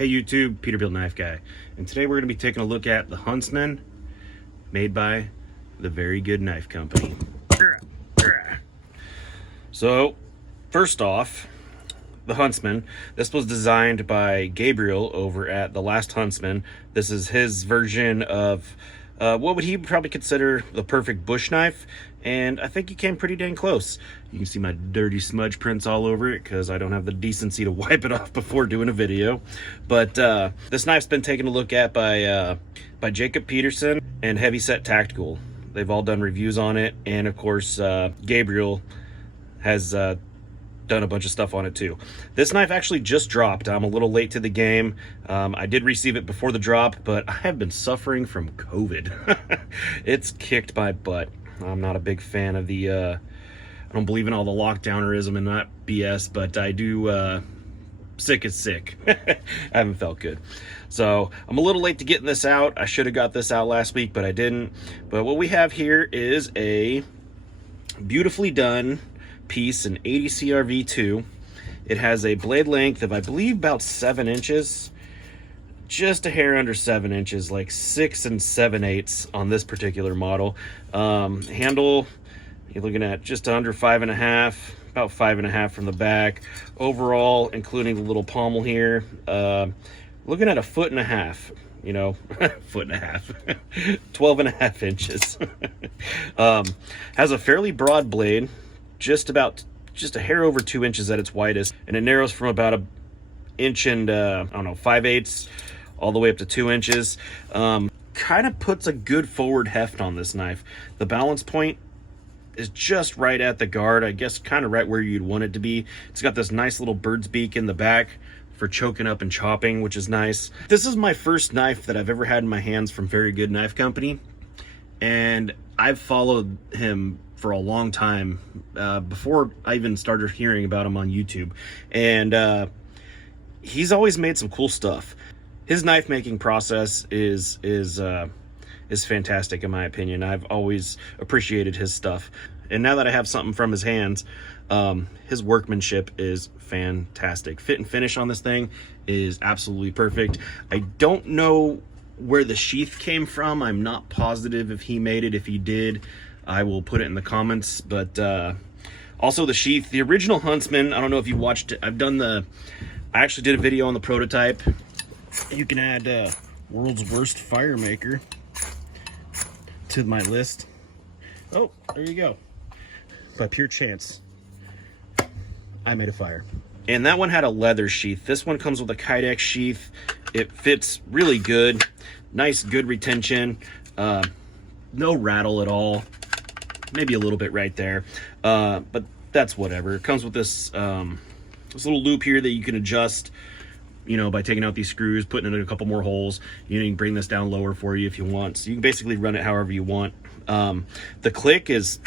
Hey YouTube, Peterbilt Knife Guy, and today we're going to be taking a look at the Huntsman, made by the Very Good Knife Company. So, first off, the Huntsman. This was designed by Gabriel over at The Last Huntsman. This is his version of what would he probably consider the perfect bush knife, and I think he came pretty dang close. You can see my dirty smudge prints all over it because I don't have the decency to wipe it off before doing a video. But this knife's been taken a look at by Jacob Peterson and Heavyset Tactical. They've all done reviews on it, and of course Gabriel has done a bunch of stuff on it too. This knife actually just dropped. I'm a little late to the game. I did receive it before the drop, but I have been suffering from COVID. It's kicked my butt. I'm not a big fan of the I don't believe in all the lockdownerism and that BS, but I do sick is sick. I haven't felt good. So I'm a little late to getting this out. I should have got this out last week, but I didn't. But what we have here is a beautifully done piece, an 80 CRV2. It has a blade length of, I believe, about 7 inches, just a hair under 7 inches, like 6 7/8 on this particular model. Handle, you're looking at just under 5.5, about 5.5 from the back. Overall, including the little pommel here, looking at 1.5 feet, you know, 1.5 feet, 12.5 inches. Has a fairly broad blade, just a hair over 2 inches at its widest, and it narrows from about 1 inch and I don't know, 5/8 all the way up to 2 inches. Kind of puts a good forward heft on this knife. The balance point is just right at the guard, I guess, kind of right where you'd want it to be. It's got this nice little bird's beak in the back for choking up and chopping, which is nice. This is my first knife that I've ever had in my hands from Very Good Knife Company, and I've followed him for a long time, before I even started hearing about him on YouTube, and he's always made some cool stuff. His knife making process is fantastic in my opinion. I've always appreciated his stuff, and now that I have something from his hands, his workmanship is fantastic. Fit and finish on this thing is absolutely perfect. I don't know where the sheath came from. I'm not positive if he made it. If he did, I will put it in the comments. But also the sheath, the original Huntsman, I don't know if you watched it. I actually did a video on the prototype. You can add world's worst fire maker to my list. Oh, there you go. By pure chance, I made a fire. And that one had a leather sheath. This one comes with a Kydex sheath. It fits really good. Nice, good retention. No rattle at all. Maybe a little bit right there, but that's whatever. It comes with this this little loop here that you can adjust, you know, by taking out these screws, putting in a couple more holes. You can bring this down lower for you if you want. So you can basically run it however you want. The click is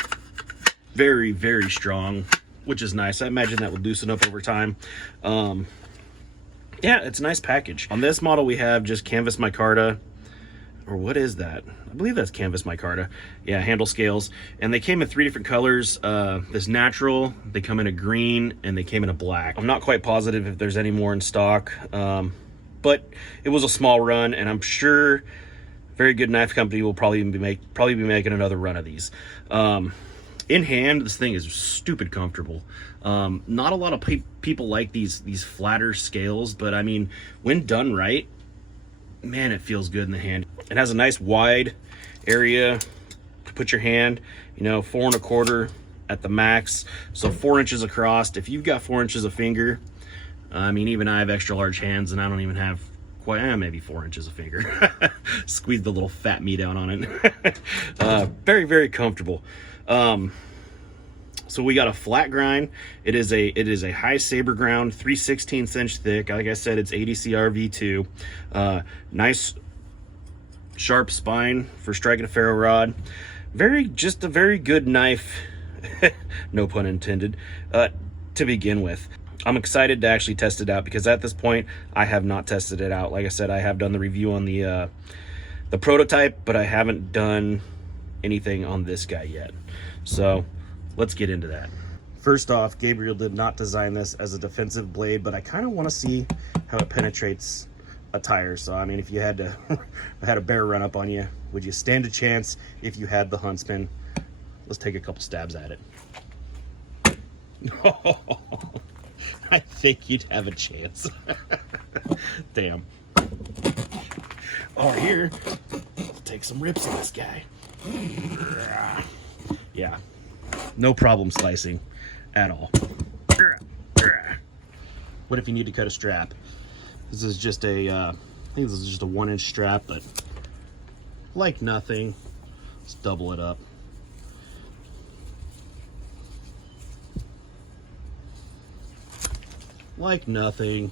very, very strong, which is nice. I imagine that would loosen up over time. Yeah, it's a nice package. On this model, we have just canvas micarta, or what is that? I believe that's canvas micarta. Yeah, handle scales. And they came in 3 different colors. This natural, they come in a green, and they came in a black. I'm not quite positive if there's any more in stock, but it was a small run, and I'm sure Very Good Knife Company will probably be making another run of these. In hand, this thing is stupid comfortable. Not a lot of people like these flatter scales, but I mean, when done right, man, it feels good in the hand. It has a nice wide area to put your hand, you know, 4 1/4 at the max, so 4 inches across. If you've got 4 inches of finger, I mean, even I have extra large hands, and I don't even have quite, maybe 4 inches of finger. Squeeze the little fat meat out on it. Very, very comfortable. So we got a flat grind. It is a high saber ground, 3/16 inch thick. Like I said, it's 80 CRV2. Nice sharp spine for striking a ferro rod. Just a very good knife, no pun intended, to begin with. I'm excited to actually test it out because at this point I have not tested it out. Like I said, I have done the review on the prototype, but I haven't done anything on this guy yet. So let's get into that. First off, Gabriel did not design this as a defensive blade, but I kind of want to see how it penetrates a tire. So I mean, if you had to had a bear run up on you, would you stand a chance if you had the Huntsman? Let's take a couple stabs at it. I think you'd have a chance. Damn. Oh, here, take some rips on this guy. Yeah, no problem slicing at all. What if you need to cut a strap? This is just a, I think this is just a 1-inch strap, but like nothing. Let's double it up. Like nothing.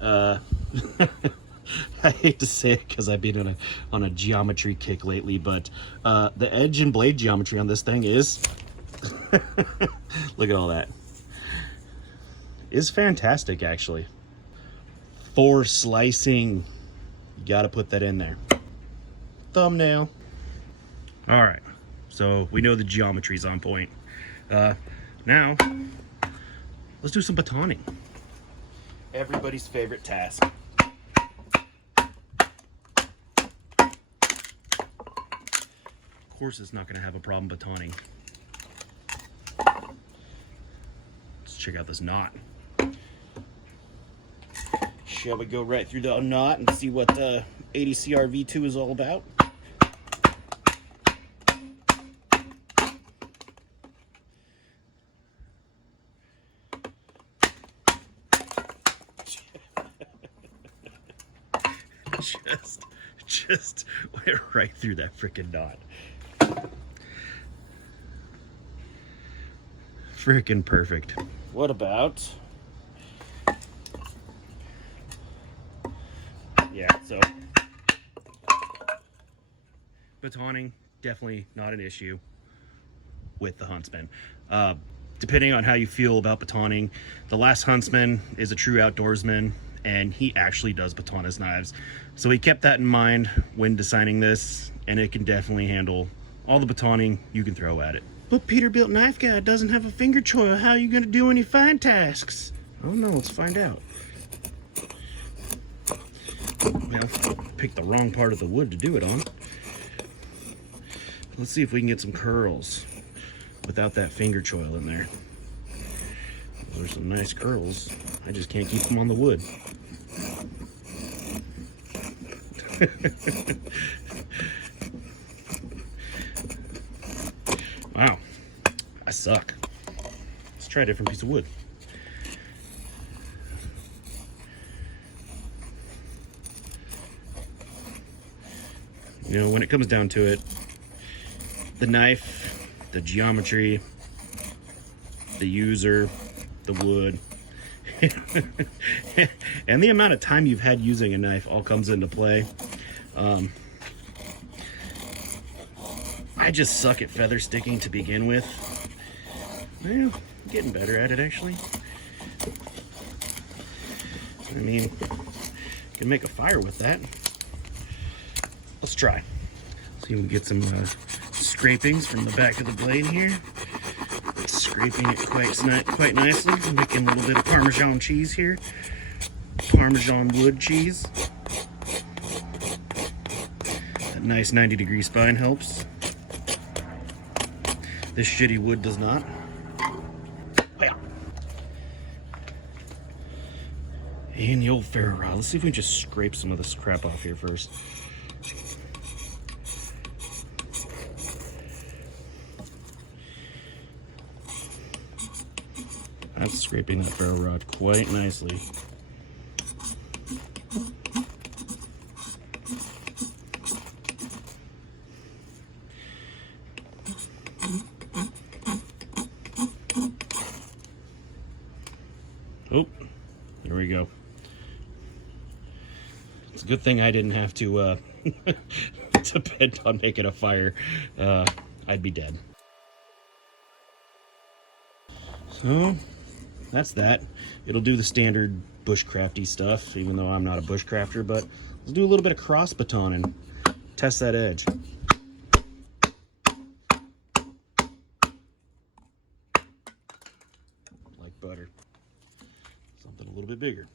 I hate to say it because I've been on a geometry kick lately, but the edge and blade geometry on this thing is look at all that. Is fantastic, actually. For slicing, you got to put that in there. Thumbnail. All right, so we know the geometry's on point. Now let's do some batoning. Everybody's favorite task. Of course it's not going to have a problem batoning. Let's check out this knot. Shall we go right through the knot and see what the 80CR V2 is all about? Just went right through that freaking knot. Freaking perfect. What about... Yeah, so batoning, definitely not an issue with the Huntsman. Depending on how you feel about batoning, the last Huntsman is a true outdoorsman, and he actually does baton his knives. So he kept that in mind when designing this, and it can definitely handle all the batoning you can throw at it. But Peterbilt Knife Guy doesn't have a finger choil. How are you going to do any fine tasks? Oh no, let's find out. Well, picked the wrong part of the wood to do it on. Let's see if we can get some curls without that finger choil in there. Those are some nice curls. I just can't keep them on the wood. Wow, I suck. Let's try a different piece of wood. You know, when it comes down to it, the knife, the geometry, the user, the wood, and the amount of time you've had using a knife all comes into play. I just suck at feather sticking to begin with. Well, getting better at it, actually. I mean, you can make a fire with that. Let's try. See if we can get some scrapings from the back of the blade here. Scraping it quite nicely. Making a little bit of Parmesan cheese here. Parmesan wood cheese. That nice 90-degree spine helps. This shitty wood does not. And the old ferro rod. Let's see if we can just scrape some of this crap off here first. That's scraping that ferro rod quite nicely. Oh, there we go. It's a good thing I didn't have to depend on making a fire. I'd be dead. So that's that. It'll do the standard bushcrafty stuff, even though I'm not a bushcrafter, but let's do a little bit of cross baton and test that edge. Like butter. Something a little bit bigger.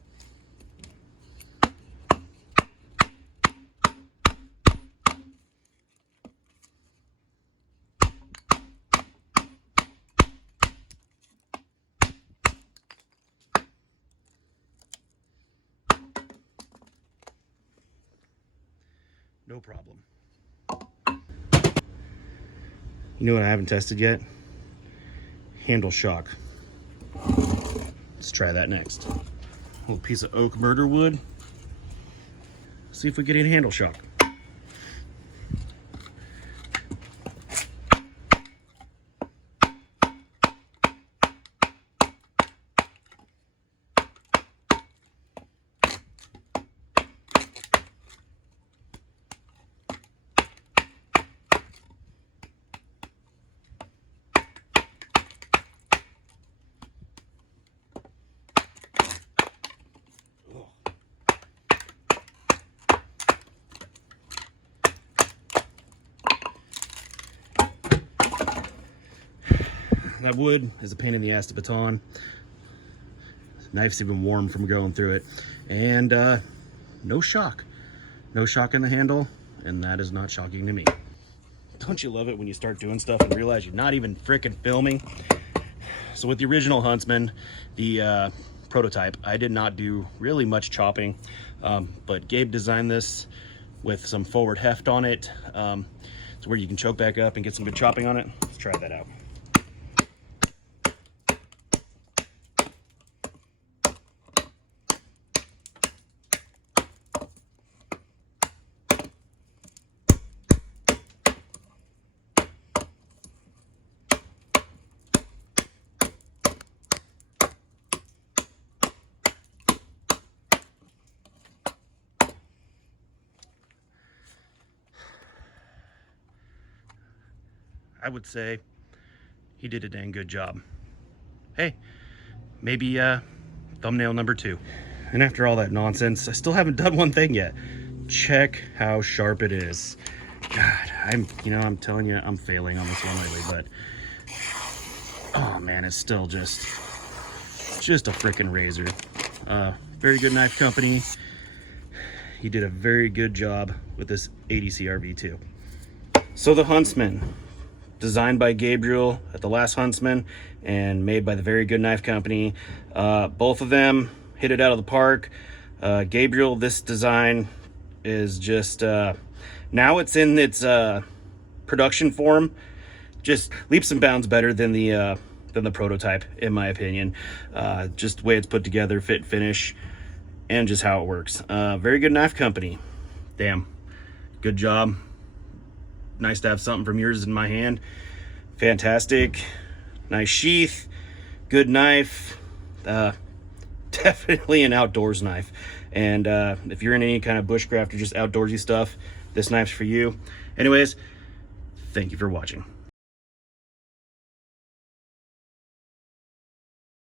no problem. You know what I haven't tested yet? Handle shock. Let's try that next. A little piece of oak murder wood. See if we get any handle shock. That wood is a pain in the ass to baton. Knife's even warm from going through it. And no shock. No shock in the handle, and that is not shocking to me. Don't you love it when you start doing stuff and realize you're not even freaking filming? So with the original Huntsman, the prototype, I did not do really much chopping, but Gabe designed this with some forward heft on it, to where you can choke back up and get some good chopping on it. Let's try that out. I would say he did a dang good job. Hey, maybe thumbnail number 2. And after all that nonsense, I still haven't done one thing yet. Check how sharp it is. God, I'm telling you, I'm failing on this one lately, but oh man, it's still just a freaking razor. Very good knife company. He did a very good job with this 80 CRV2. So the Huntsman, designed by Gabriel at the last Huntsman and made by the Very Good Knife Company. Both of them hit it out of the park. Gabriel, this design is just, now it's in its production form, just leaps and bounds better than the prototype, in my opinion. Just the way it's put together, fit, finish, and just how it works. Very Good Knife Company. Damn, good job. Nice to have something from yours in my hand. Fantastic. Nice sheath. Good knife. Definitely an outdoors knife. And if you're in any kind of bushcraft or just outdoorsy stuff, this knife's for you. Anyways, thank you for watching.